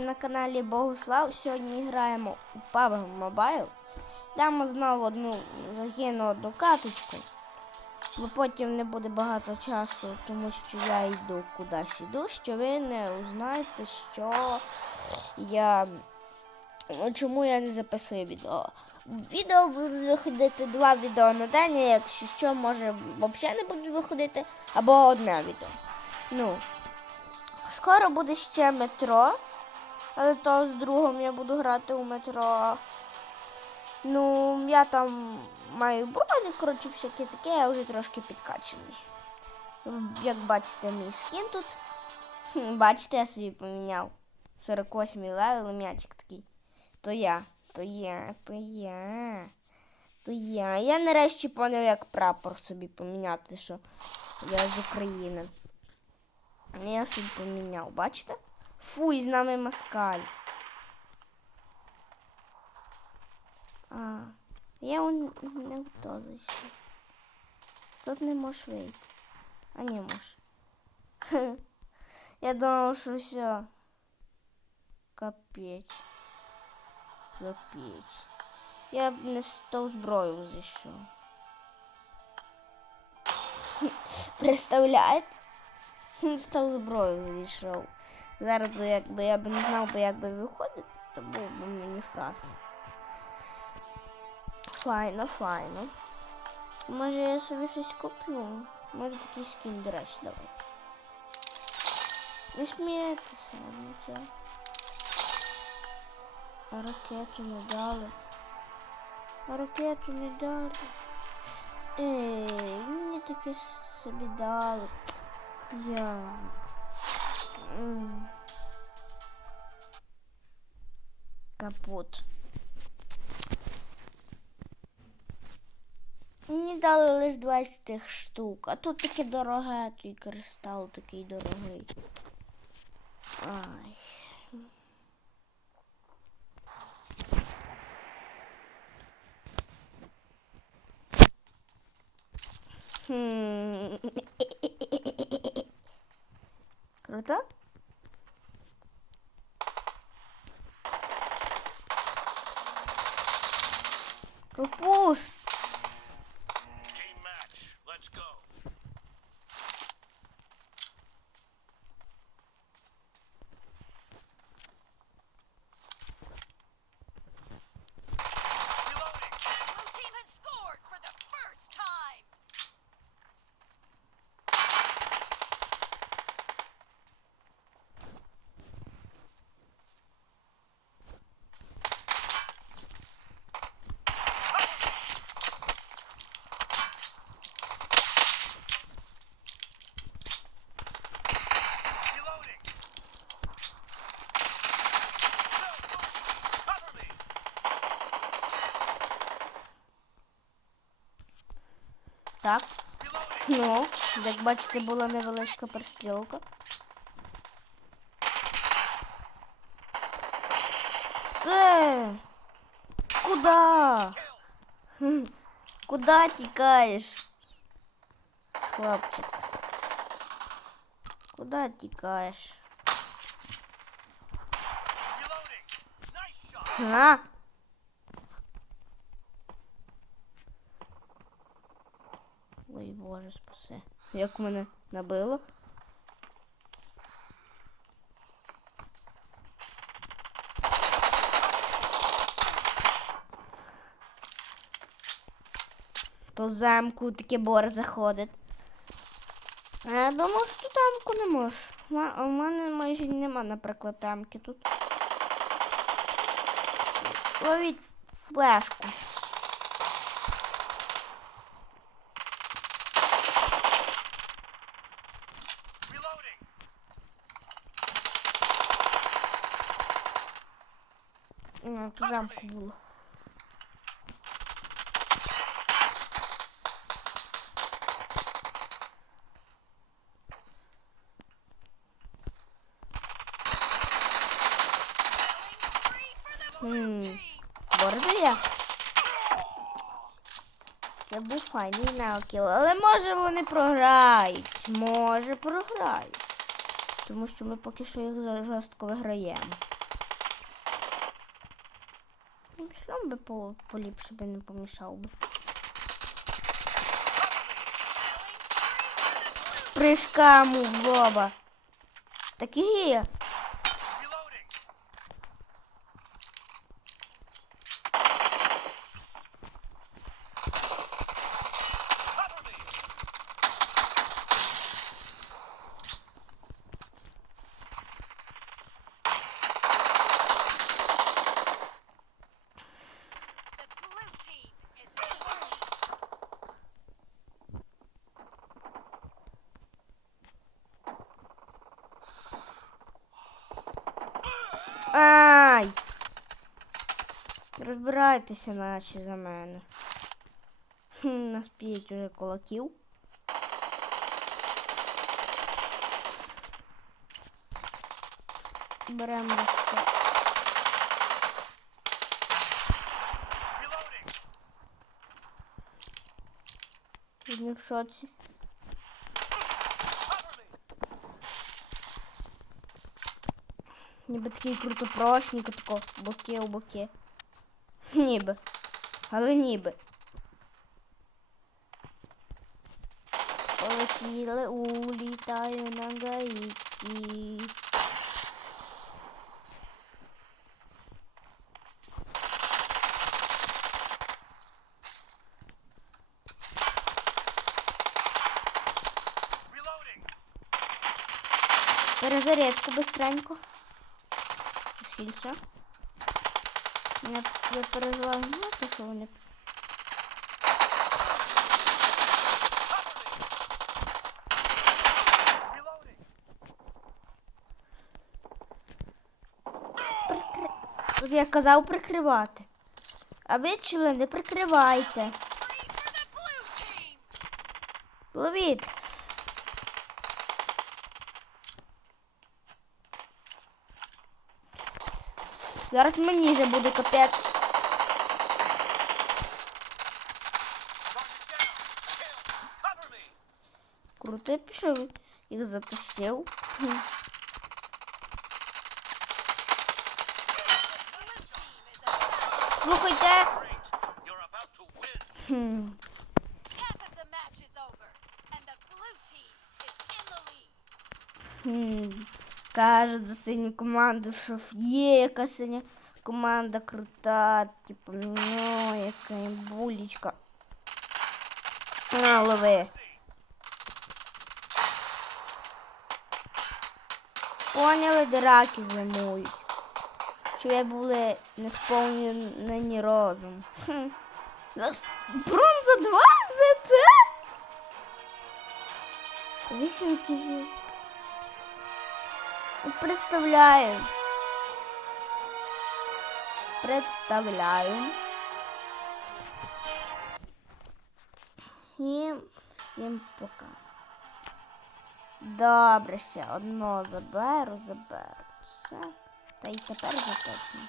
На каналі Богослав сьогодні граємо у PUBG Mobile. Дамо знову одну загину одну каточку. Бо потім не буде багато часу, тому що я йду кудись іду, що ви не узнаєте, що я. ну, Чому я не записую відео. Відео будуть виходити два відео на день, якщо що, може взагалі не будуть виходити, або одне відео. Ну, скоро буде ще метро. Але то з другом я буду грати у метро. Ну, я там маю броню, коротше, всяке таке, я вже трошки підкачаний. Як бачите, мій скін тут. Бачите, я собі поміняв. 48 левел м'ячик такий. То я, то я, то я. То я. Я нарешті поняв, як прапор собі поміняти, що я з України. Я собі поміняв, бачите? Фуй, з нами москаль. А, я он не то зайшов. Тут не можеш вийти. А не можеш. Я думав, що все. Капець. Капець. Я б не ту зброю зайшов. Представляєте? З ту зброю зайшов. Зараз би, якби я б не знав, би, як би виходити, то був би мені фраз. Файно, файно. Може я собі щось куплю. Може такий скін, до речі, давай. Не смійтеся, ну це. А ракету не дали. А ракету не дали. Ей, мені таке собі дали. Як? М. Капут. Мені дали лише 20 тих штук, а тут таке дороге, той кристал такий дорогий. Ай. Круто? Так. Reloading. Ну, як бачите, була невеличка перестрілка. Е! Куда? Хм, Куда тікаєш? Хлопчик. Куда тікаєш? Reloading. Nice shot. А? Боже, спаси. Як мене набило? То замку таке бор заходить. Я думав, що тамку не можеш. У мене майже нема, наприклад, тамки тут. Ловіть флешку. Замку було. Бордує. Це був файний наукіл, але може вони програють. Може програють. Тому що ми поки що їх жорстко виграємо. Би по, поліпше би не помішав би. Пришкаму в лоба. Такі. Ай! Розбирайтеся, наче за мене. Нас п'ять уже кулаків. Беремо все. В шоці. Ніби такий крутопросник, тако боки у боки. Ніби. Але ніби. Полетіли, улітаю на Гаїті. Перезарядку быстренько. Сільця. Я, я переживаю, ну, що вони. Я казав прикривати. А ви чили не прикривайте. Ловіть. Зараз мені вже буде капець. Круто я пішов. Їх about. Слухайте. Хм. Хм. Кажуть за синю команду, що є яка команда крута. Типу, ну, яка булічка. На, лови. Поняли, де раки зимують. Щоб я були не сповнені розум. Хм. Бронза 2 ВП? 8 кізів. Представляю. Представляю. І всім пока. Добре, ще одного заберу, заберу. Все. Та й тепер заточно.